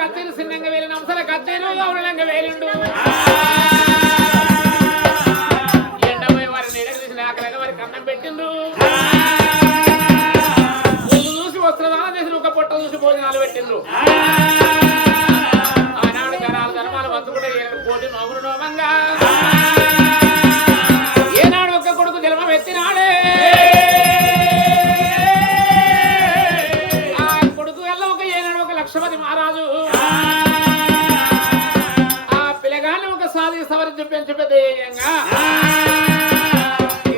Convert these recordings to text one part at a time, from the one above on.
కత్తిరు సిన్నంగా వేలు నమసల కత్తిరు గౌరలంగా వేలుండు ఎండపోయి వారి నీడకు తీసిన ఆకలిగా వారికి అన్నం పెట్టిండ్రు చూసి వస్త్రదానం చేసిన ఒక పొట్ట చూసి భోజనాలు పెట్టిండ్రు ఆనాడు ధనాలు ధర్మాలు వంతుకుంటే కోటి నోములు నోమంగా ఏనాడు ఒక్క కొడుకు జన్మం ఎత్తినాడే ఆ కొడుకు వల్ల ఒక ఏనాడు ఒక లక్షపతి మహారాజు ఆ పిల్లగాన్ని ఒక సాధి సవరించి పెంచి పెద్దగా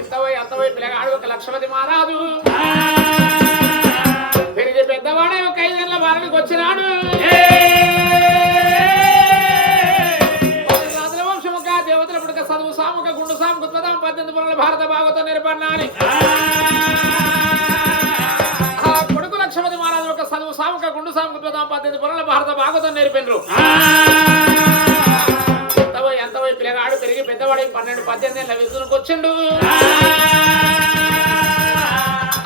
ఇంతవై అంతవై పిల్లగాడు ఒక లక్షపతి మహారాజు పెరిగి పెద్దవాడే ఒక 5 ఏళ్ల వారానికి వచ్చినాడు దేవతల పుడక చదువు సాముక గుండు సాముకు 18 పురల భారత భాగవతం నేర్పన్నాలి ఆ కొడుకు లక్షపతి మహారాజు ఒక చదువు సాముక గుండు సాముకు 18 పురల భారత భాగవతం నేర్పిండ్రు ఎంతవై పిల్లగాడు పెరిగి పెద్దవాడి 12-18 ఏళ్ళ విధులకు వచ్చిండు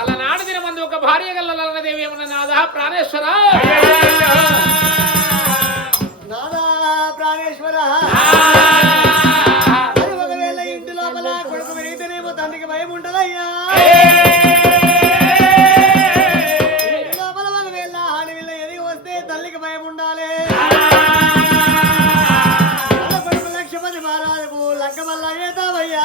అలా నాడు దిన మంది ఒక భార్య గల్ల దేవి ఏమన్నా నాదా ప్రాణేశ్వర నాదా ప్రాణేశ్వర ఒకవేళ ఇంటి లోపల కొడుకు విరిగితేనేమో తండ్రికి భయం ఉంటదయ్యా ఇంటి లోపల ఒకవేళ ఆడవిల్ల ఎదిగి వస్తే తల్లికి భయం ఉండాలి కొడుకు లక్ష్మణి మహారాజుకు లక్క వల్ల ఏదావయ్యా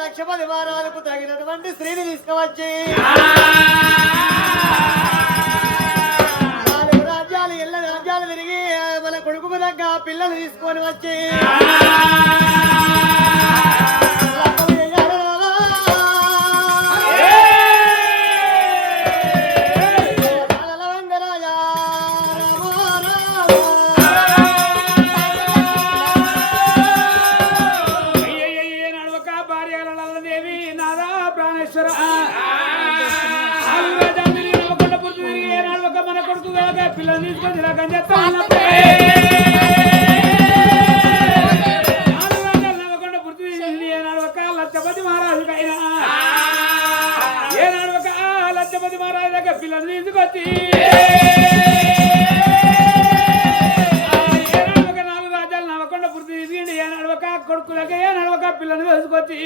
లక్షపతి మహారాజుకు తగినటువంటి స్త్రీని తీసుకువచ్చి 4 రాజ్యాలు ఎల్ల రాజ్యాలు తిరిగి మన కొడుకు దగ్గర పిల్లలు తీసుకొని వచ్చి పిల్లలు తీసుకొని లక్షపతి మహారాజు అయినా ఏనాడు ఒక లక్షపతి మహారాజు దగ్గర పిల్లలు తీసుకొచ్చి ఏనాడు ఒక 4 రాజ్యాలు నవ్వకుండా పూర్తి తీసుకుండి ఏనాడు ఒక కొడుకులకి ఏనాడు ఒక పిల్లలు తీసుకొచ్చి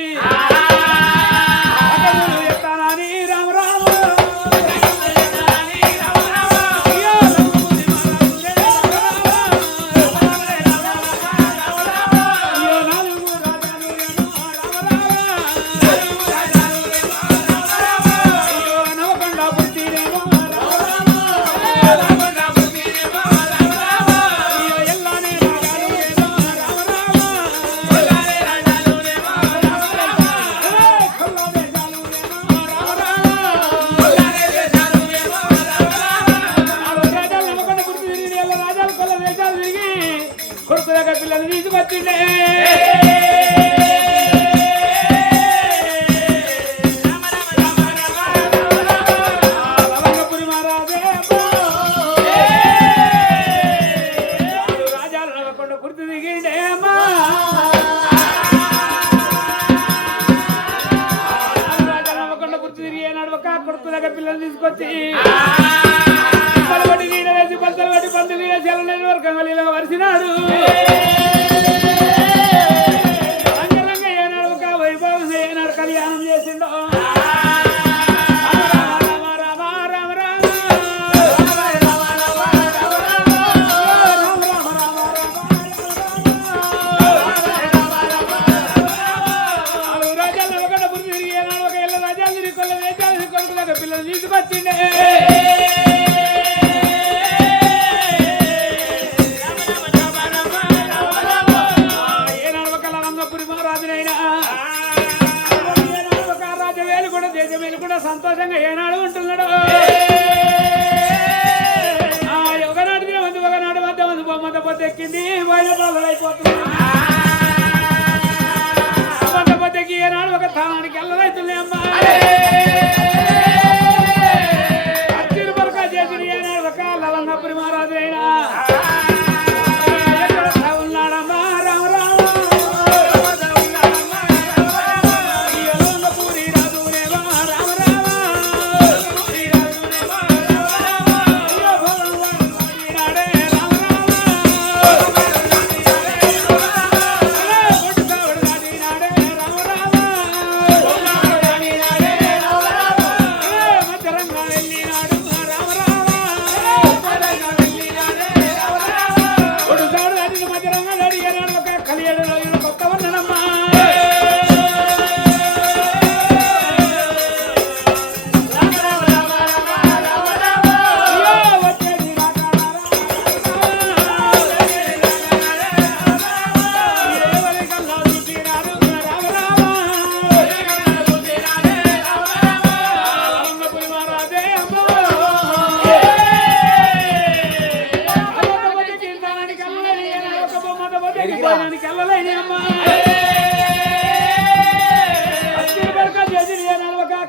ఎత్తానని రామ రామ పిల్లలు తీసుకొచ్చిండే రాజాలు నవ్వకుండా గుర్తు దిగిండే అమ్మా రాజాలు నవ్వకుండా గుర్తు తిరిగి ఏనాడు ఒక కొడుకు దగ్గర పిల్లలు తీసుకొచ్చి పలబడి నీడ వేసి పంతలు పట్టి పందులు చెల్లలేని వర్గంగా వరిసినాడు రంగరంగ ఏనాడు ఒక వైభవం ఏనాడు కళ్యాణం చేసిండు పిల్లలు తీసుకొచ్చిండే సంతోషంగా ఏనాడు ఉంటున్నాడు ఒకనాటి మంది ఒకనాడు వద్ద మంది బొమ్మంత పొద్దు ఎక్కింది బయట అయిపోతుంది బొమ్మంత పొద్దెక్కి ఏనాడు ఒక స్థానానికి వెళ్ళరైతుంది అమ్మా అచ్చిన పరక చేసిన ఏనాడు ఒక లవన్నపురి మహారాజు అయినా ఉన్నాడమ్మా రామ రామ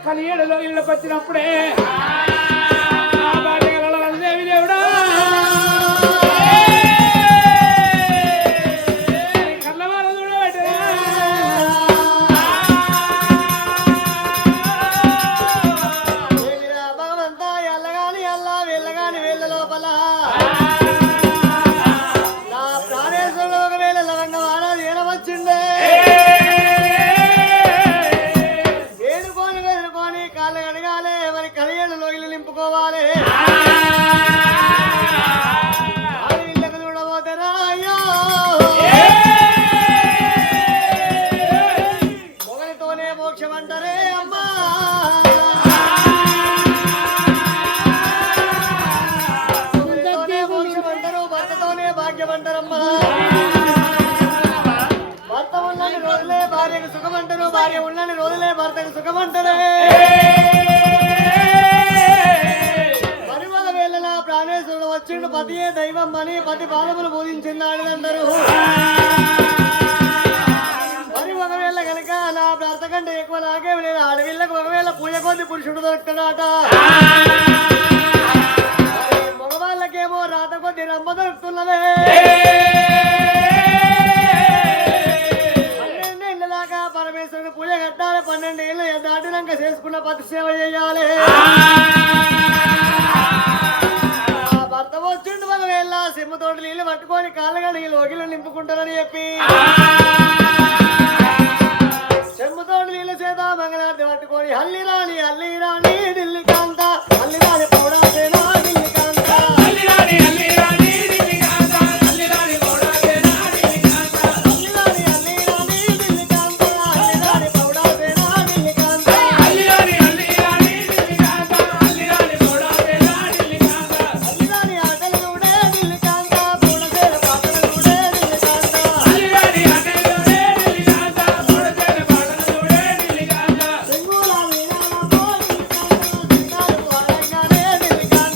కలియేడులో ఇళ్ళకి వచ్చినప్పుడే దేవి దేవుడా కళ్ళవార చూడబెట్టే భగవంతా ఎల్లగాని ఎల్లా వెళ్ళగాని వెళ్ళ లోపల నా ప్రాణేశ్వరుడు ఒకవేళ లవంగ వారాలు ఏనవచ్చిండే కాళ్ళు కడగాలి మరి కలియేళ్ళలో ఇల్లు నింపుకోవాలి ఇళ్ళకు చూడబోతారా అయ్యో మొగలితోనే మోక్షం అంటారే అమ్మా మొగలితోనే మోక్షం అంటారు భర్తతోనే భాగ్యం అంటారమ్మా భర్త ఉన్నన్ని రోజులే భార్యకు సుఖమంటారు భార్య ఉన్నన్ని రోజులే భర్తకు సుఖమంటారే పరిమళ వేళ ప్రాణేశ్వరుడు వచ్చిండు పతియే దైవం అని పతి పాదములు బోధించిందాడు అందరూ మరి ఒకవేళ కనుక నా భర్త కంటే ఎక్కువ నాకేమి లేదు ఆడవిళ్ళకు ఒకవేళ పూజ కొద్ది పురుషుడు దొరుకుతాడట మగవాళ్ళకేమో రాత కొద్ది రమ్మ దొరుకుతున్నదే పరమేశ్వరుడు పూజ కట్టాలి 12 ఏళ్ళు దాటినాక చేసుకున్న పతి సేవ చేయాలి భర్త వచ్చిండు ఒకవేళ సింహతోటి నీళ్ళు పట్టుకొని కాళ్ళగా నీళ్ళు ఒగిలు నింపుకుంటారని చెప్పి సింహతోటి నీళ్ళ చేత మంగళారతి పట్టుకొని హల్లి రాణి ఢిల్లీ కాంత హల్లి రాణి పౌడాసేనా ఢిల్లీ కాంత హల్లి రాణి ఢిల్లీ కాంత హల్లి రాణి పౌడాసేనా ఢిల్లీ కాంత హల్లి రాణి ఢిల్లీ కాంత హల్లి రాణి పౌడాసేనా ఢిల్లీ కాంత హల్లి రాణి ఢిల్లీ కాంత హల్లి రాణి పౌడాసేనా ఢిల్లీ కాంత హల్లి రాణి ఆటలు చూడే ఢిల్లీ కాంత పౌడసేన పాటలు చూడే ఢిల్లీ కాంత హల్లి రాణి ఆటలు చూడే ఢిల్లీ కాంత పౌడసేన పాటలు చూడే ఢిల్లీ కాంత సింగుల వీణాల పోయి కాంత సింగారు వాడగానే ఢిల్లీ కాంత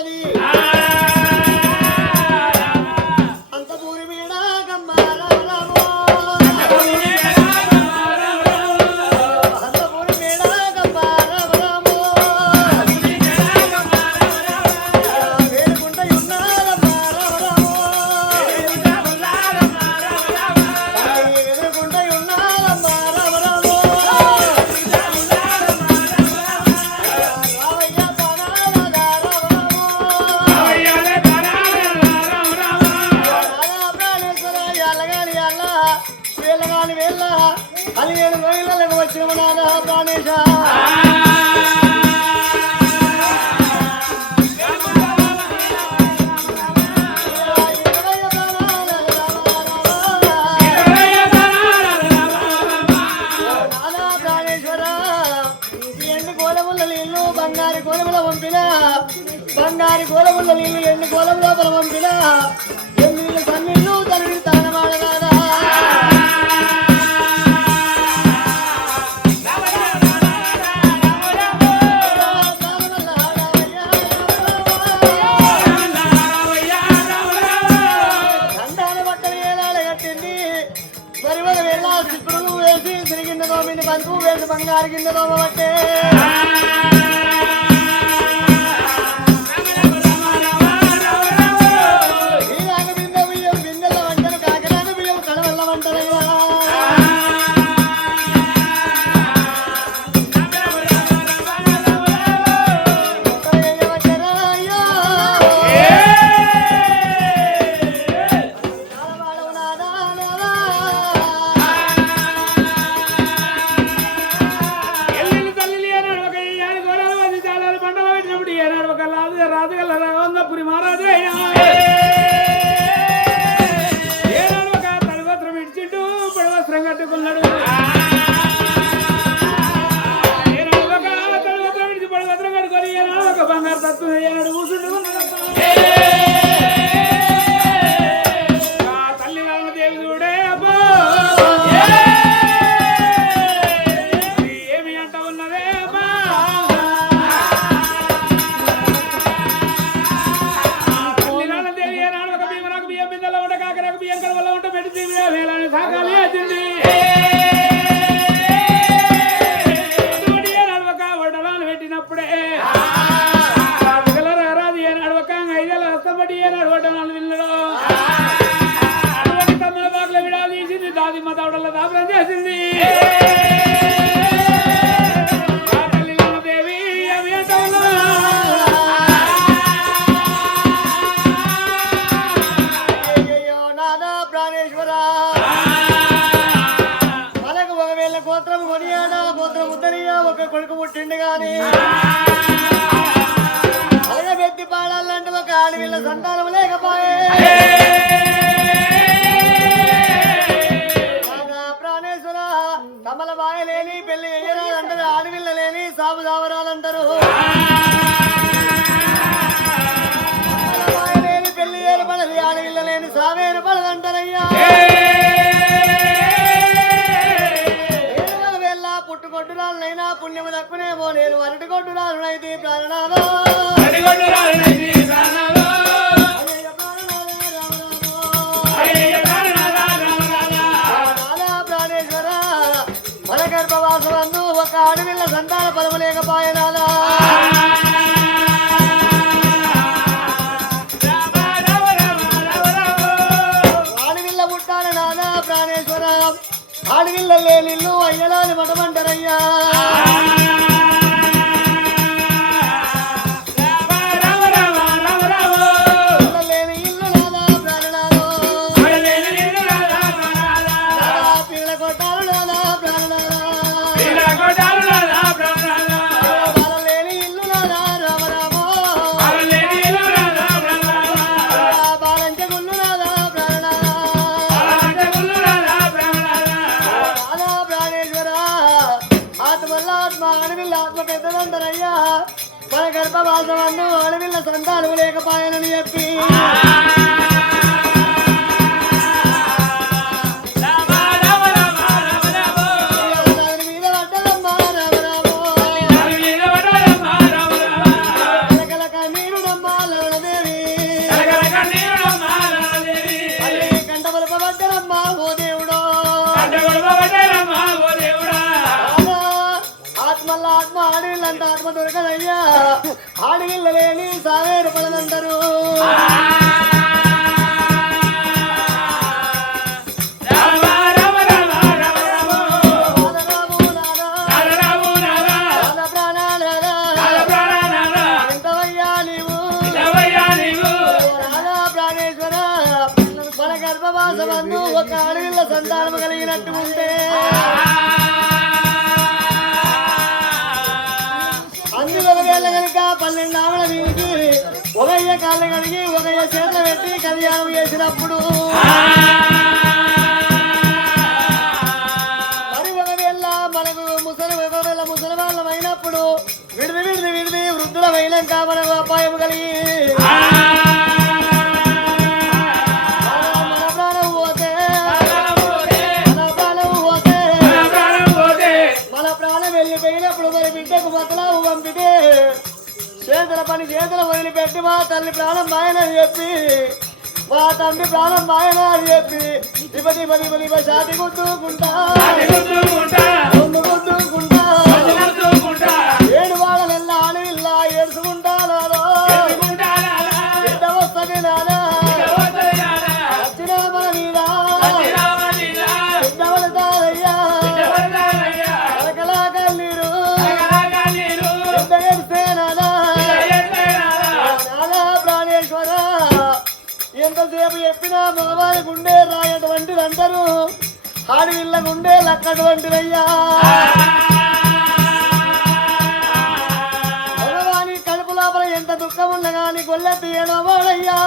ఉన్నది అంత పూరి మీద గమ్మ రామో అంత పూరి మీద గమ్మ రామో వేడుకుంట ఉన్నారమ్మ రామో ఎదురుకుంట ఉన్నారమ్మ రామో రావయ్య వేళ్ళగాని వేళ్ళ అది 7 రోజులకు వచ్చిన నాదా ప్రాణేశ నాదా ప్రాణేశ్వర ఎండు గోలముల నీళ్లు బంగారు గోలముల పంపిన బంగారు గోలముల నీళ్లు ఎండు గోలం లోపల పంపిన ఎన్ని కన్నీళ్ళు తల్లి తానమాడగాదా బంకు వేసి బంగారు కింద దోమబట్టే ఈలాగ బిందె బియ్యం బిందెల వంటలు కాకరాక బియ్యం కడవల్ల వంటలయ్యా రాజుగల్లపురి మహారాజు అయినా ఏనాడు ఒక తడివస్త్రం ఇచ్చిండు పడవస్త్రం కట్టుకున్నాడు ఏనాడు ఒక తడివస్త్రం ఇచ్చి పడవస్త్రం కట్టుకొని ఏనాడు ఒక బంగారు తత్వం ఏనాడు కూర్చుంటున్నాడు తల్లి రామదేవి చూడే అబ్బో ఏమి అంట ఉన్నదే అబ్బా సాగాలి వచ్చింది వడ్డలాలు పెట్టినప్పుడే రాజు ఏనాడు ఒక 5 ఏళ్ళ హస్తపడి ఏనాడు వడ్డలాలు విన్నాడు అటువంటి తమ్ముల బాగుల విడాలు తీసింది దాదిమ్మ దవడల దాపరం చేసింది దేవి ఏమి అంటావు నాదా ప్రాణేశ్వర మనకు 1000 గోత్రం కొనియాడా గోత్రం ఉద్దరియా ఒక కొడుకు పుట్టిండు గాని అలాగే వ్యక్తి పాడాలంటే ఒక ఆడవిల్ల సంతానం లేకపోయే ప్రాణేశ్వర తమల బాయ లేని పెళ్లి ఎయ్యరాలంటారు ఆడవిల్ల లేని సాగు దావరాలంటారు పెళ్లి ఏర్పడది ఆడవిల్ల లేని సావేరు పడదంటారయ్యా పుట్టుకొట్టురాలనైనా పుణ్యము దక్కునేమో నేను అరటి కొట్టురాలనైతే ప్రాణనాథో ప్రాణేశ్వర మన గర్భవాసమందు ఒక అడవిల్ల సంతాన ఫలము లేకపోయినాదా ఆడవిల్ల పుట్టాలి నాదా ప్రాణేశ్వర ఆడవిల్ల లేనిల్లు అయ్యలాని మటమంటారయ్యా లేని ఇల్లు నాదా ప్రాణనాథో పిల్ల కొట్టాలు నాదా ప్రాణనాథ లేని ఇల్లు నాదా రామరామో బాలంచ గుళ్ళు నాదా ప్రాణనాథ ప్రాణేశ్వర ఆత్మల్లాత్మ అడవిల్ల ఆత్మ పెద్దదంటారయ్యా మన గర్భవాసమందు అడవిల్ల సంతానం లేకపోయానని చెప్పి దాని మీద పడ్డదమ్మా రామరామో కలకల కన్నీరుడమ్మా మాసమందు ఒక అడవిల్ల సంతానం కలిగినట్టు ఉంటే అందులో వేళ కనుక 12 ఆవిడ వీరికి ఒకయ్య కాళ్ళు కడిగి ఒకయ్య చేతులు పెట్టి కళ్యాణం చేసినప్పుడు మరి ఒకవేళ మనకు ఒకవేళ ముసలివాళ్ళం అయినప్పుడు విడిది వృద్ధులమైనాక మనకు అపాయం కలిగి మన ప్రాణం పోతే మన ప్రాణం వెళ్ళిపోయినప్పుడు మరి బిడ్డకు బతలావు పంపితే చేతుల పని చేతులు వదిలిపెట్టి మా తల్లి ప్రాణం మాయనని చెప్పి మా తండ్రి ప్రాణం మాయన అని చెప్పి దిప షాది గుద్దుకుంటా ఏడు వాళ్ళెల్లా అడవిల్లా ఏడుచుకుంటా నాలో బిడ్డ వస్తుంది నానా వచ్చిన మన మీద బిడ్డ పడతాదయ్యా కలకలా కన్నీరు బిడ్డ ఏడిస్తే నానా నానా ప్రాణేశ్వర ఎంతసేపు చెప్పినా మగవారి గుండె రాయటువంటిది అంటారు ఆడవిళ్ళ గుండె లక్కటువంటిదయ్యా భగవాని కడుపు లోపల ఎంత దుఃఖం ఉన్నా గాని గొల్లెత్తి ఏడవాడయ్యా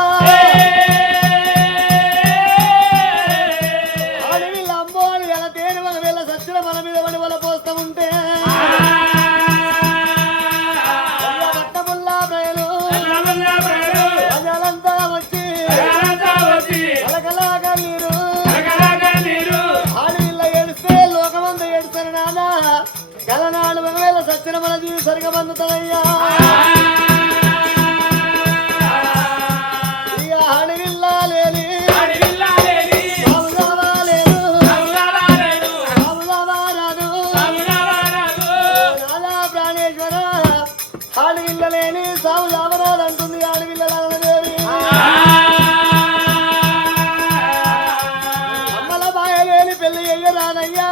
ఆడవిళ్ళ అమ్మో అని ఎలా తేని ఒకవేళ సచ్చిన మన మీద పడి వల పోస్తూ ఉంటే పట్టముల్లా ప్రజలు ప్రజలంతా వచ్చి కలకలాగా మీరు ఆడవిళ్ళ ఏడిస్తే లోకమంతా ఏడుస్తారు నానా గలనాడు ఒకవేళ సచ్చిన మన జీవి సరిగా పొందుతాయ్యా ఇక ఆడవిల్ల లేని బాబుదావా లేదు బాబుదావా రాదు నానా ప్రాణేశ్వర ఆడవిల్ల లేని సాగు దావరాలు అంటుంది ఆడవిల్ల దేవి అమ్మల బాయ లేని పెళ్లి అయ్యరానయ్యా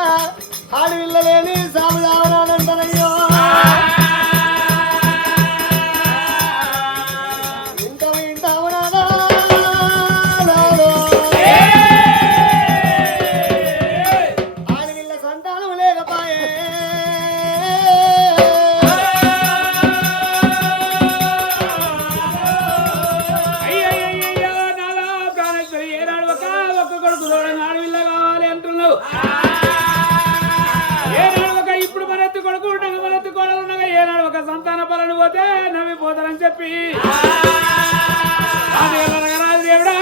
ఆడవిల్ల లేని సాగు దావరాలంటారయ్యో ఆడవిల్ల సంతానం లేకపాయే అయ్యయ్యయ్యో నాలా ప్రాణేశ్వరి ఏనాడు ఒక్క కొడుకు దూరంగా ఆడవిల్ల కావాలి అంటున్నావు ఏనాడు ఒక ఇప్పుడు మనెత్తు కొడుకు ఉండగా మనెత్తు కోడలు ఉండగా ఏనాడు ఒక సంతాన పలను పోతే నవ్విపోతారని చెప్పి రాజు దేవుడా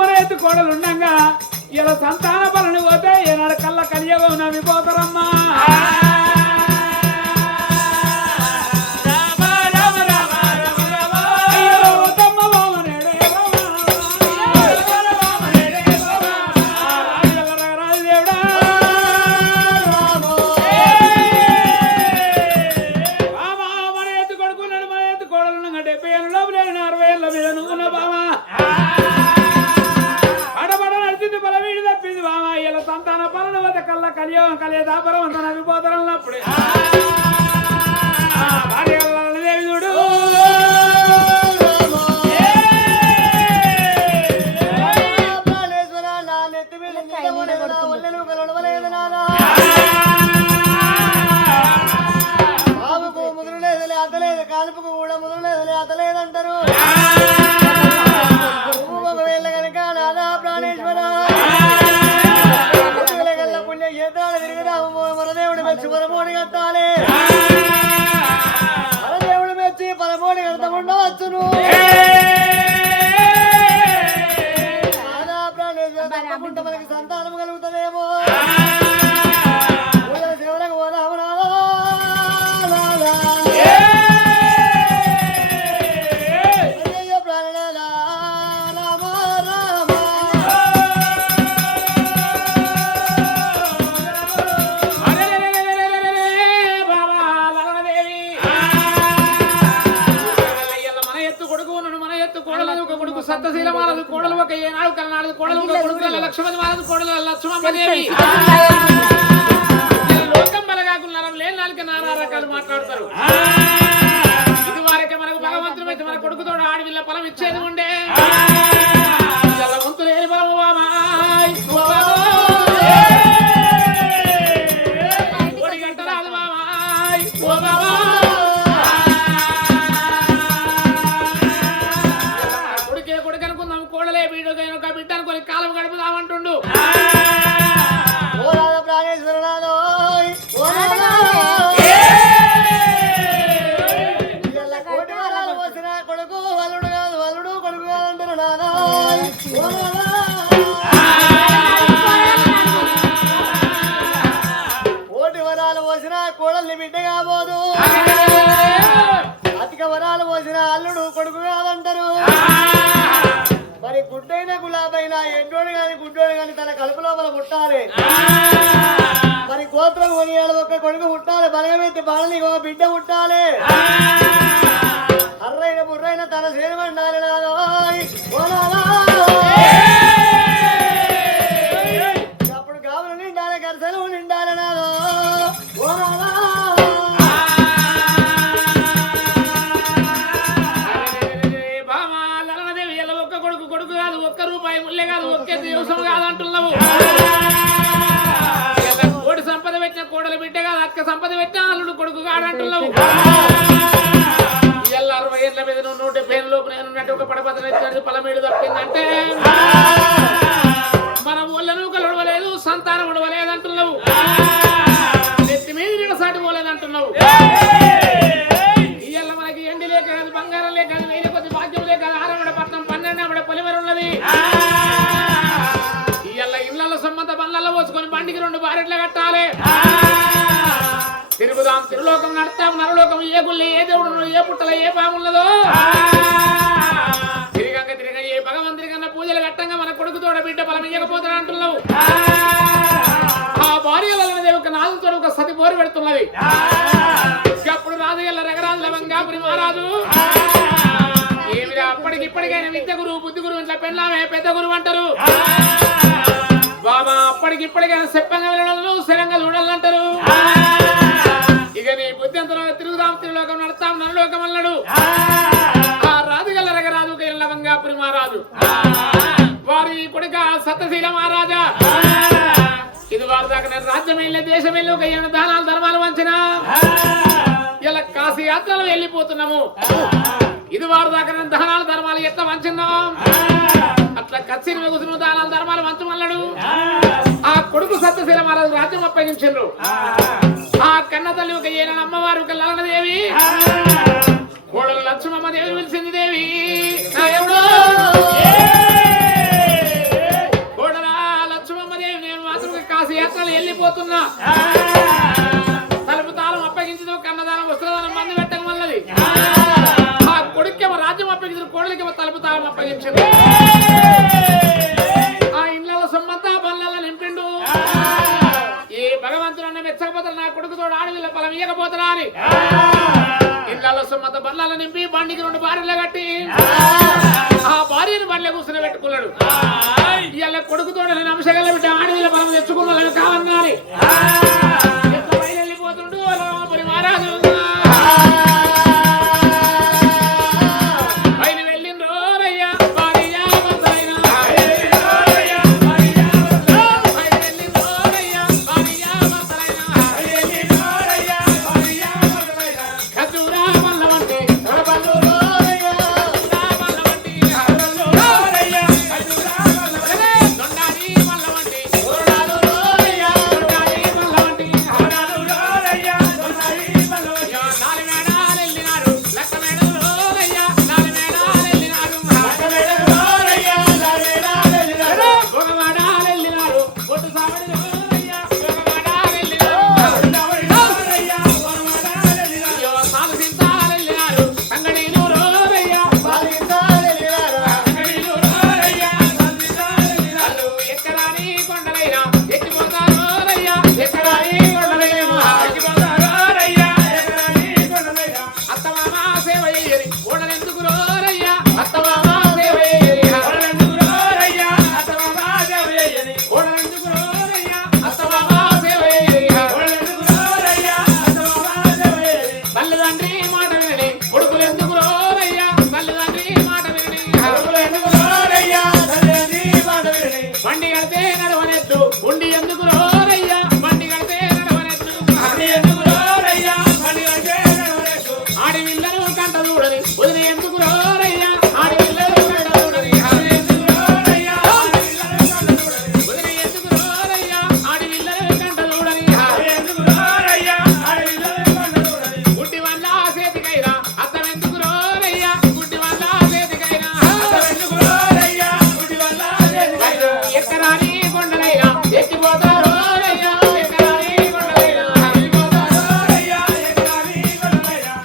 మన ఎత్తు కోడలు ఉండగా ఇలా సంతాన పనులు పోతే ఏనాడు కళ్ళ కలియగో నవ్విపోతారమ్మా కలియోగం కలియదా పరమంతా నవ్విపోతారన్నప్పుడే దేవి చూడు నా నెత్తి మీద ఒక కొడుకు సత్తశీల మహారాజు కోడలు ఒక ఏనాడు కలనాడు కోడలు ఒక కొడుకు లక్ష్మణ మహారాజు కోడలు లక్ష్మమ్మదేవి లోకం బలగాకున్నారం లేని నాలుక నానా రకాలు మాట్లాడతారు. ఇది వారికి మనకు భగవంతుడు అయితే మన కొడుకుతో ఆడవిల్ల పొలం ఇచ్చేది ఉండే వంతు లేని పొలము ఓడి గంట రాదు బామాయ్ కొడుకే కొడుకు అనుకుందాం కోడలే వీడియో ఒక బిడ్డ అనుకొని కాలం గడుపుదామంటుండు. కోటి వరాలు పోసిన కోడల్ని బిడ్డ కాబోదు, అధిక వరాలు పోసిన అల్లుడు కొడుకు కాదంటారు. మరి గుడ్డైన గులాబైన ఎండోడు గాని గుడ్డోడు గాని తన కడుపు లోపల పుట్టాలి. మరి గోత్రం కొనియాలి, ఒక కొడుకు పుట్టాలి, బలగమెత్తి బాలని ఒక బిడ్డ పుట్టాలి. అర్రైన బుర్రైన తన సేనమండాలి నాదో అప్పుడు కావులు నిండాలి, గరసలు నిండాలి నాదో కొడుకు కాదు, ఒక్క రూపాయి ముల్లె కాదు, ఒకే దివసం కాదు అంటున్నావు. కోడి సంపద పెట్టిన కోడలు బిడ్డ కాదు, అక్క సంపద పెట్టిన అల్లుడు కొడుకు కాడు అంటున్నావు. 60 ఏళ్ళ మీద 170 లోపు నేనున్నట్టు ఒక పడపతి పొలమీడు తప్పిందంటే మన ఊళ్ళను కలవలేదు, సంతానం ఉడవలేదు అంటున్నావు. నెత్తి మీద నిడసాటి పోలేదు అంటున్నావు. ఇవాళ మనకి ఎండి లేక కాదు, బంగారం లేక కాదు, వేల కొద్ది భాగ్యం లేక కాదు, 6 పట్నం 12 పొలిమరు ఉన్నది. ఇవాళ ఇళ్లలో సొమ్మంత బండ్లలో పోసుకొని బండికి 2 బారెట్లు కట్టాలి. తిరుగుదాం, తిరులోకం నడతాం, నరలోకం ఏ గుళ్ళు ఏ దేవుడు ఏ పుట్టల ఏ పామున్నదో తిరిగంగా ఏ భగవంతుడి కన్నా పూజలు కట్టంగా మన కొడుకుతోడ బిడ్డ బలం ఇయ్యకపోతాడు అంటున్నావు. ఆ భార్యల దేవుక నాదుతో ఒక సతి బోరు పెడుతున్నది. అప్పుడు రాజుగల్ల రగరాజు లవంగాపురి మహారాజు ఏమిరా అప్పటికి ఇప్పటికైనా విద్య గురువు బుద్ధి గురువు ఇట్లా పెళ్ళామే పెద్ద గురువు అంటారు. బాబా అప్పటికి ఇప్పటికైనా చెప్పంగా వెళ్ళడంలో స్థిరంగా చూడాలంటారు. ఇక నీ బుద్ధి అంత తిరుగుదాం, తిరులోకం నడతాం, నరలోకం అన్నాడు. ఆ రాజుగల్ల రగరాజు లవంగాపురి మహారాజు వారి కొడుక సత్తశీల మహారాజా ఇది వారి దాకా నేను రాజ్యం వెళ్ళే దేశం వెళ్ళి ఒక 7 దానాలు ధర్మాలు వంచిన ఇలా కాశీ యాత్రలు వెళ్ళిపోతున్నాము. ఇది వారి దాకా నేను దానాలు ధర్మాలు ఎట్లా వంచున్నాం అట్లా కచ్చిని కూర్చుని దానాలు ధర్మాలు వంచమన్నాడు. ఆ కొడుకు సత్తశీల మహారాజు రాజ్యం అప్పగించారు. ఆ కన్న తల్లి ఒక ఏనాడు అమ్మవారు ఒక లలనదేవి కోడలు లక్ష్మమ్మదేవి పిలిచింది. దేవి కోడలా లక్ష్మమ్మదేవి నేను మాత్రం కాశీ యాత్రలు వెళ్ళిపోతున్నా. తలుపు తాళం అప్పగించదు, కన్నదానం వస్త్రదానం మంది పెట్టడం వల్లది. ఆ కొడుకేమో రాజ్యం అప్పగించారు, కోడలికేమో తలుపు తాళం అప్పగించారు. ఆ ఇళ్ళ సొమ్మంతా పనులలో నింపిండు. ఈ భగవంతుడు అన్న మెచ్చకపోతారు, నా కొడుకుతో ఆడవిల్ల పొలం ఇయ్యకపోతారా అని ఇళ్ళ సొమ్మత బండ్ల నింపి బండికి 2 భార్యలు కట్టి ఆ భార్యను బండ్ల కూర్చుని పెట్టుకున్నాడు. ఇవాళ కొడుకుతో నేను అంశగల బిడ్డ ఆడవిల్ల పొలం తెచ్చుకున్నాను కావన్నాని వెళ్ళిపోతుండు మహారాజు బయలు వెళ్ళిండ్రో రయ్యా ఎందుకు రోరయ్యా బండి కడితే నడవనెత్తు ఆడి విల్లను కంట చూడని వదిలి ఎందుకు రోరయ్యా ఆడి విల్లను కంట చూడని వదిలి ఎందుకు రోరయ్యా ఆడి విల్లను కంట చూడని గుడ్డి వల్ల చేతికైనా అర్థం ఎందుకు రోరయ్యా గుడ్డి వల్ల చేతికైనా ఎక్కరాని కొండలైనా ఎక్కిపోతారు ఎక్కరాని కొండలైనా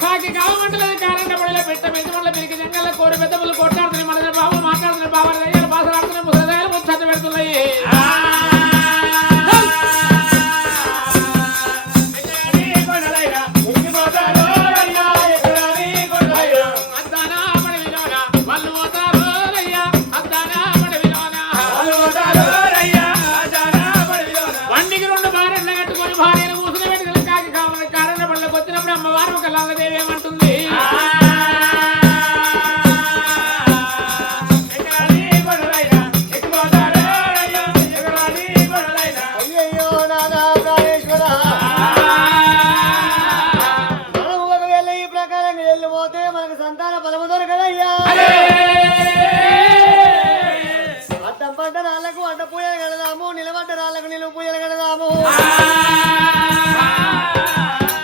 కాకి కావమంటలేదు కారంట పడలే పెట్ట మెదుమల్ల పెరిగి జంగల్ల కోరి పెద్దములు కొట్టాడుతున్నాయి మన బాబు మాట్లాడుతున్నాయి బాబా దయ్యాలు బాసలాడుతున్నాయి ముసదాయాలు ముచ్చట పెడుతున్నాయి అద్దానా పడవిలోన వాళ్ళు పోతారు అయ్యా అద్దానా పడవిలోన బండికి రెండు భార్యలు కట్టుకొని భార్యను కూసుని పెట్టుకుని కాకి కావాలి కారణ పళ్ళకి వచ్చినప్పుడు అమ్మవారు ఒక లల్లదేవి ఏమంటుంది అయ్యయ్యో నాదా ప్రాణేశ్వర మనము ఒకవేళ ఈ ప్రకారంగా వెళ్ళిపోతే మనకు సంతాన బలము దొరకదయ్యా అడ్డం పడ్డ రాళ్లకు అడ్డ పూజలు కడదాము నిలబడ్డ రాళ్లకు నిలువు పూజలు కడదాము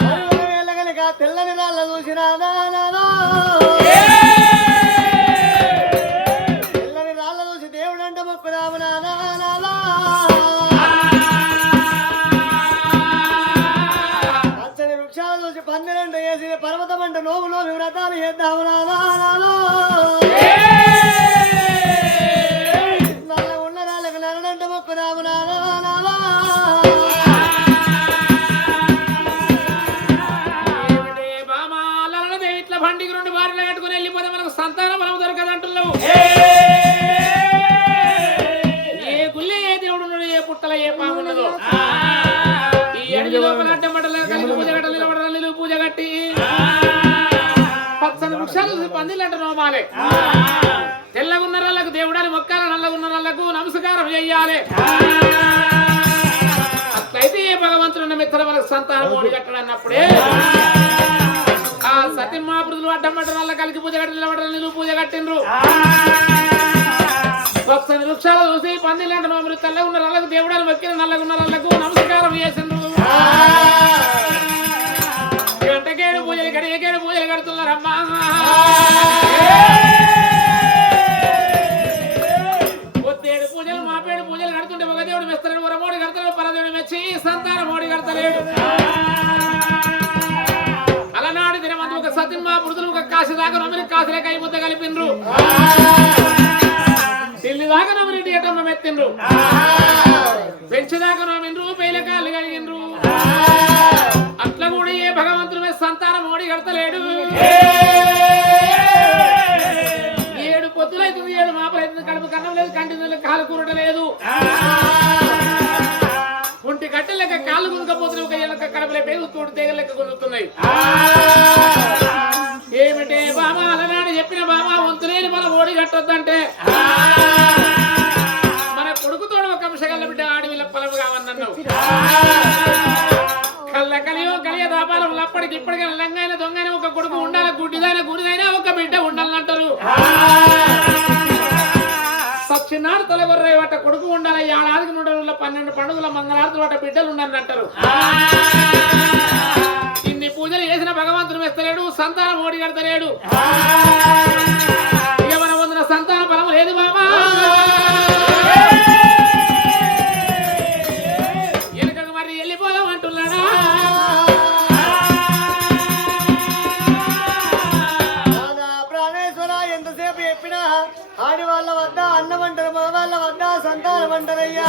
ఒకవేళ కనుక తెల్లని రాళ్ళ చూసినాదా నాదా తెల్లని రాళ్ళ చూసి దేవుడు అంటే మొక్కుదాము నాదా నాదా పచ్చని వృక్షాలు చూసి 12 వేసి పర్వతం అంటే నోములో వ్రతాలు చేద్దాము నాదా నాదా నల్ల ఉన్న రాళ్ళకు నరడంటే మొక్కుదాము నాదా నాదా ఏమిటే బామా లల్లదేవి ఇట్లా బండికి రెండు భార్యలు కట్టుకుని వెళ్ళిపోతే మనకు సంతాన బలం దొరకదంటున్నావు ఏ గుళ్ళే ఏ దేవుడు ఉన్నాడు ఏ పుట్టల ఏ పాము ఉన్నదో ఈ అడవి లోపల అడ్డం పడల కలిగి పూజ కట్ట నిలబడల నిలువు పూజ కట్టి పచ్చని వృక్షాలు చూసి పందిలంట నోమాలే తెల్లగున్నరాళ్ళకు దేవుడాని మొక్కాల నల్లగున్నరాళ్ళకు నమస్కారం చెయ్యాలి అట్లయితే ఏ భగవంతుడు మిత్ర మనకు సంతానం ఓడి కట్టడన్నప్పుడే ఆ సత్యమహాపురుషులు అడ్డం పడ్డ నల్ల కలిగి పూజ కట్టి నిలబడల నిలువు పూజ కట్టిండ్రు పచ్చని వృక్షాలు చూసి పందిలంట నోములు తెల్లగున్న రాళ్ళకు దేవుడాని మొక్కిన నల్లగున్న రాళ్ళకు నమస్కారం చేసిండ్రు గంటకేడు పూజలు గడియకేడు పూజలు కడుతున్నారమ్మా పొత్తేడు పూజలు మాపేడు పూజలు కడుతుంటే ఒక దేవుడు మెస్తాడు వరమోడి కడతాడు పరదేవుడు మెచ్చి సంతాన మోడి కడతలేడు అలనాడు దినమందు ఒక సత్యమా పురుదులు ఒక కాశీ దాకా నమ్మిన కాశీలే కై ముద్ద కలిపిండ్రు ఢిల్లీ దాకా నమ్మిన ఏటమ్మ మెత్తిండ్రు పెంచేదాకా నమ్మిండ్రు పేలకాళ్ళు కలిగిండ్రు అట్లా కూడా ఏ భగవంతుడు మీద సంతానం మోడి కడతలేడు 7 పొద్దులైతుంది 7 మాపలైతుంది కడుపు కన్నం లేదు కంటి నీళ్ళు కాలు కూరట లేదు ఒంటి గట్టె లెక్క కాళ్ళు గుంజకపోతున్నాయి ఒక ఎలక కడపలే పేరు తోడు తీగ లెక్క గుంజుతున్నాయి ఏమిటే బామా అలనాడు చెప్పిన బామా వంతులేని మన ఓడి కట్టొద్దంటే మన కొడుకుతోడు ఒక అంశగల్ల బిడ్డ ఆడవిల్ల పొలం కావన్నన్నావు కళ్ళ కలియో కలియ దాపాలం అప్పటికి ఇప్పటికీ లంగాయన దొంగైన ఒక కొడుకు ఉండాలి గుడ్డిదైన గుడిదైనా ఒక బిడ్డ ఉండాలంటారు సచ్చినాడు తలగొర్రే వాట కొడుకు ఉండాలి ఏడాదికి 12 పండుగల మంగళారతులు వాట బిడ్డలు ఉండాలంటారు ఇన్ని పూజలు చేసిన భగవంతుడు వేస్తలేడు సంతానం ఓడి కడతలేడు ఇక మన వందన సంతాన బలం లేదు బాబా ఎలుకకు మరి వెళ్ళిపోదాం అంటున్నాడా నాదా ప్రాణేశ్వర ఎంతసేపు చెప్పినా ఆడి వాళ్ళ వద్ద అన్నం అంటారు మా వాళ్ళ వద్ద సంతానం అంటారయ్యా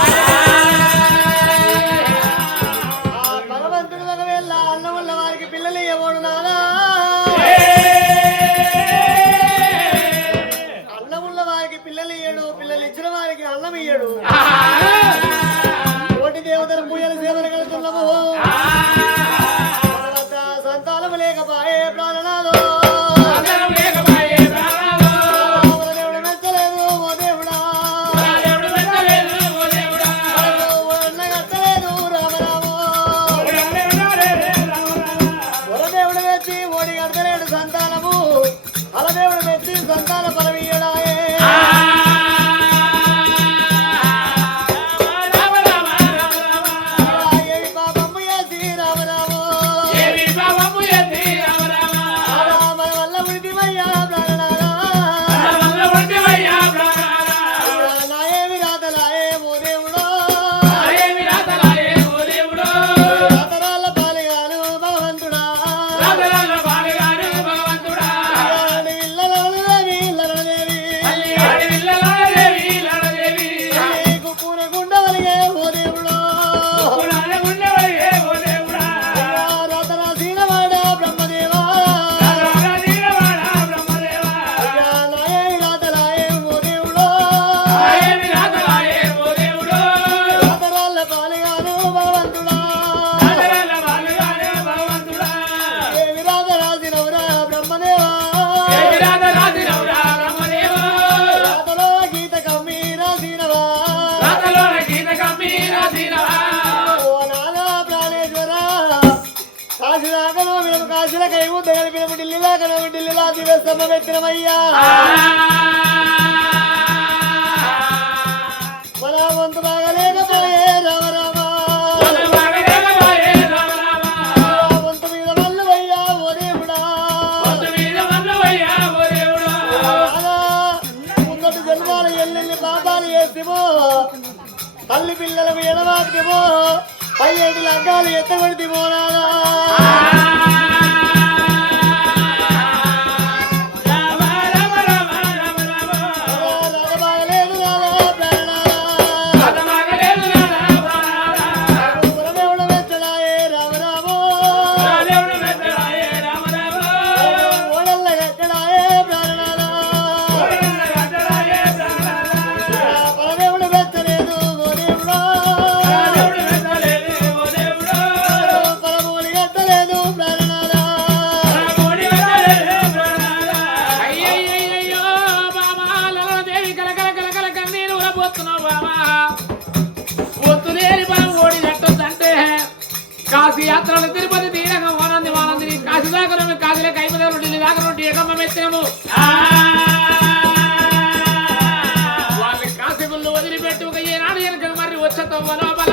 ఆ భగవంతుడు ఒకవేళ అన్నం వల్ల వారికి పిల్లలు ఇవ్వడు నాదా అన్నం ఉన్న వారికి పిల్లలు ఇయ్యడు పిల్లలు ఇచ్చిన వారికి అన్నం ఇయ్యడు కోటి దేవతల పూజలు సేవలు కడుతున్నాము మన వద్ద సంతానం లేకపాయే ప్రాణనాథో దేవుడు మెచ్చలేదు ఓ దేవుడా కై ముద్ద కలిపిన ఢిల్లీలా కనవ ఢిల్లీలా దివసమ్మ పెట్టినమయ్యా మన వంతు బాగలేకపోయే రామ రామ వంతు మీద వల్లు అయ్యా ఓ దేవుడా ముందటి జన్మాల ఎల్లెల్లి పాపాలు చేసిమో తల్లి పిల్లలకు ఎడవాటిమో పై ఏడు లంగాలు ఎత్తబడితిమో నాదా కాశీ యాత్రలు తిరుపతి తీరంగా వానంది వానంది కాశీ దాకా కాశీలో కైమదారు ఢిల్లీ దాకా నుండి ఏకమ్మ మెత్తాము వాళ్ళ కాశీ గుళ్ళు వదిలిపెట్టి ఒక ఏనాడు వెనక మరి వచ్చతో లోపల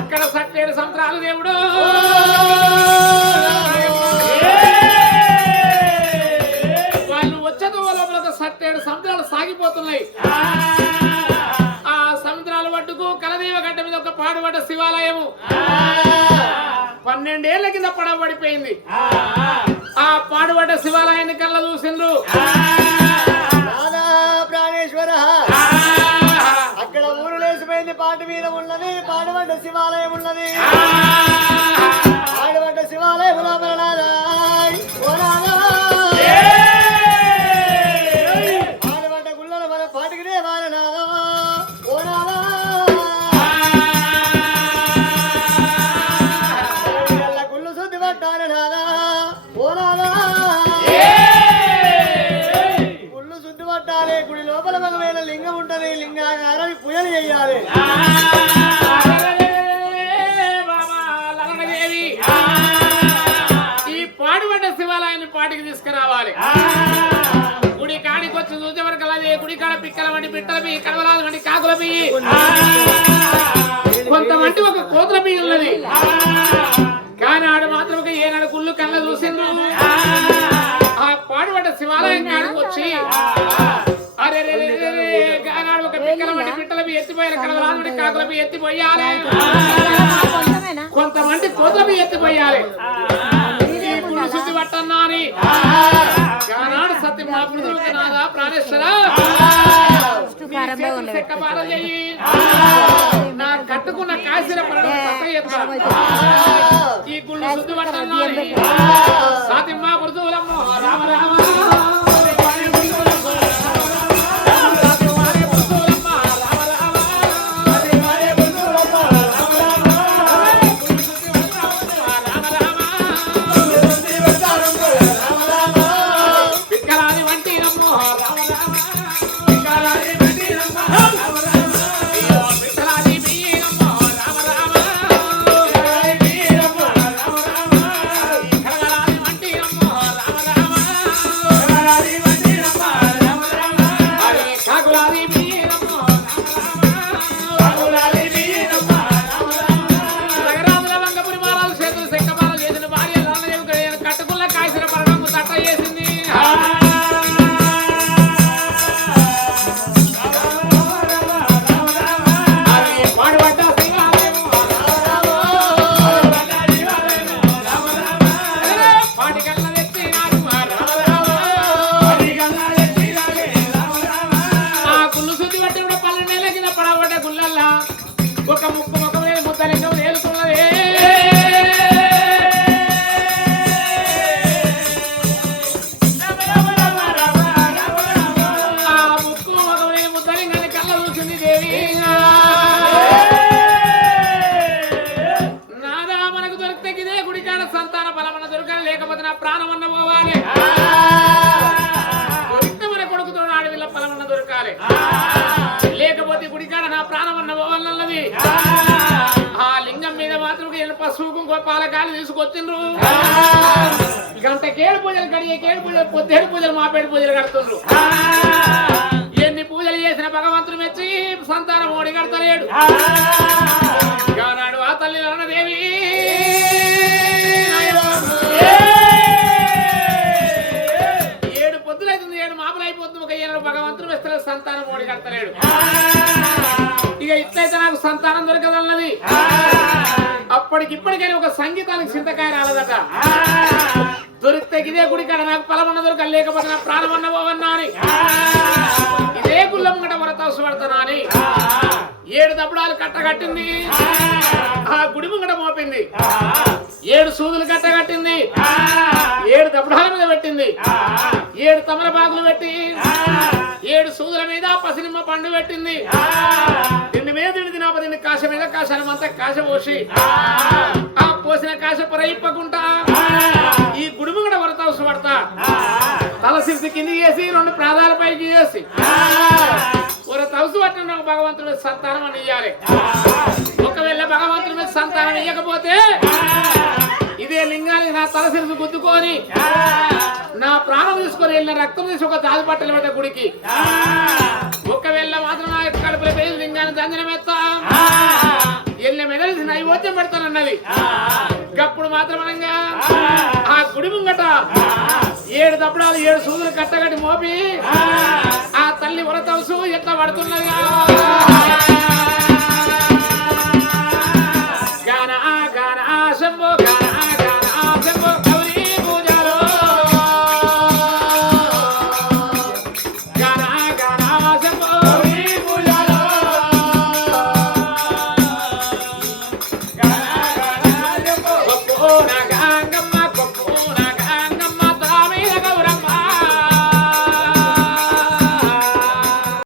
అక్కడ సట్టేడు సంవత్సరాలు దేవుడు వాళ్ళు వచ్చతో లోపల సట్టేడు సంవత్సరాలు సాగిపోతున్నాయి ఆ సముద్రాల వడ్డుకు కలదేవ గడ్డ మీద ఒక పాడుబడ్డ శివాలయము 12 ఏళ్ల కింద పడబడిపోయింది ఆ పాడుబడ్డ శివాలయాన్ని కళ్ళ చూసిండ్రు ప్రాణేశ్వర అక్కడ ఊరు లేచిపోయింది పాటు మీద ఉన్నది పాడుబడ్డ శివాలయం ఉన్నది పాడుబడ్డ శివాలయం పాడుబడ్డ గుళ్ళను మన పాటికినే వారనాదా గుళ్ళు శుద్ధి పట్టాలి నాదా గుళ్ళు శుద్ధి పట్టాలి గుడి లోపల మగమైన లింగం ఉంటది లింగాగారాన్ని పూజలు చెయ్యాలి ఈ పాడుబడ్డ శివాలయాన్ని పాటికి తీసుకురావాలి గుడి కాడికి వచ్చి చూసే వరకు అలాగే గుడి కాడ పిక్కల వంటి పిట్టల బియ్యి కడవలాల వంటి కాకుల బియ్యి కొంతమంది ఒక కోతుల బియ్యి ఉన్నది కానీ ఆడ మాత్రం ఒక ఏనాడు గుళ్ళు కళ్ళ చూసిండ్రు ఆ పాడుబడ్డ శివాలయం కాడికి వచ్చి అరే గానాడు ఒక పిక్కల వంటి పిట్టల బియ్యి ఎత్తిపోయారు కడవలాల వంటి కాకుల బియ్యి ఎత్తిపోయాలి కొంతమంది కోతుల బియ్యి ఎత్తిపోయాలి శుద్ధి పట్టన్నా అని గానాడు సత్యం మా పృథువుకి నాదా ప్రాణేశ్వర నా కట్టుకున్న కాశీల పడడం ఈ గుళ్ళు శుద్ధి పట్టన్నా సత్యం మా పృథువులమ్మ రామ రామ లేకపోతే గుడికాడ నా ప్రాణం అన్న పోవాలన్నది ఆ లింగం మీద మాత్రం పసుపు పాలకాలు తీసుకొచ్చిండ్రు గంట కేడు పూజలు కడిగే కేడు పూజలు పొద్దేడు పూజలు మాపేడు పూజలు కడుతుండ్రు ఎన్ని పూజలు చేసిన భగవంతుడు మెచ్చి సంతానం ఓడి కడతలేడు నాడు ఆ తల్లి రణదేవి ఏడు పొద్దులైతుంది ఏడు మాపలు అయిపోతుంది ఒక ఏడు భగవంతుడు వేస్తలేదు సంతానం ఓడి కడతలేడు ఇక ఇట్లయితే నాకు సంతానం దొరకదన్నది అప్పటికిప్పటికైనా ఒక సంగీతానికి చింతకాయ రాలదట దొరికితే ఇదే గుడి కాడ నాకు పొలమన్న దొరక లేకపోతే నా ప్రాణమన్న పోవన్నా అని ఇదే గుళ్ళ ముంగట వరతవస పడతానా అని 7 దబ్బడాలు కట్టగట్టింది ఆ గుడి ముంగట మోపింది 7 సూదులు కట్టగట్టింది 7 దబ్బడాల మీద పెట్టింది 7 తమలపాకులు పెట్టి 7 సూదుల మీద పసినిమ్మ పండు పెట్టింది దీని మీద తినపదిని కాశ మీద కాశాలమంతా కాశ పోసి ఆ పోసిన కాశ పొరయిప్పకుండా ఈ గుడి ముంగట వరతవస పడతా తల సిరిసి కింది చేసి 2 ప్రాధాల పైకి చేసి ఒక తవసు పట్టిన భగవంతుడి మీద సంతానం అని ఇయ్యాలి ఒకవేళ భగవంతుడి మీద సంతానం ఇయ్యకపోతే ఇదే లింగానికి నా తల సిరిసి గుద్దుకొని నా ప్రాణం తీసుకొని వెళ్ళిన రక్తం తీసి ఒక దాది పట్టలు పెట్ట గుడికి ఒకవేళ మాత్రం నా కడుపులో పేరు లింగాన్ని దంజనం ఎత్తా వెళ్ళిన మెదలిసి నైవేద్యం పెడతానన్నది గప్పుడు మాత్రం అనగా ఆ గుడి ముంగట 7 దబ్బడాలు 7 సూదులు కట్టగట్టి మోపి ఆ తల్లి వరతవసు ఎట్లా పడుతున్నది